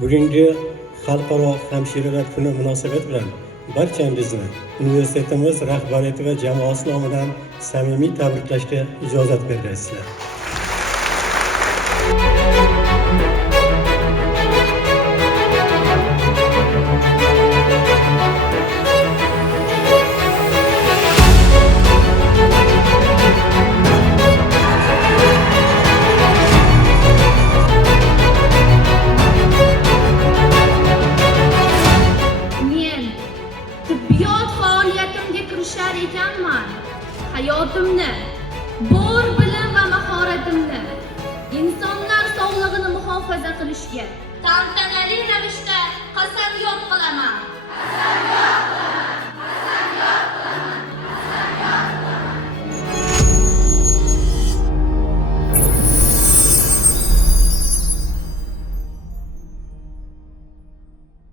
Bugungi xalqaro hamshiralar kuni munosabati bilan barchangizni universitetimiz rahbariyati va jamoasi nomidan samimiy tabriklashga ijozat berasizlar. Tibbiyot faoliyatimga kirishar ekanman. Hayotimni, bor bilim va mahoratimni insonlar sog'lig'ini muhofaza qilishga tantanali ravishda qasamyod qilaman.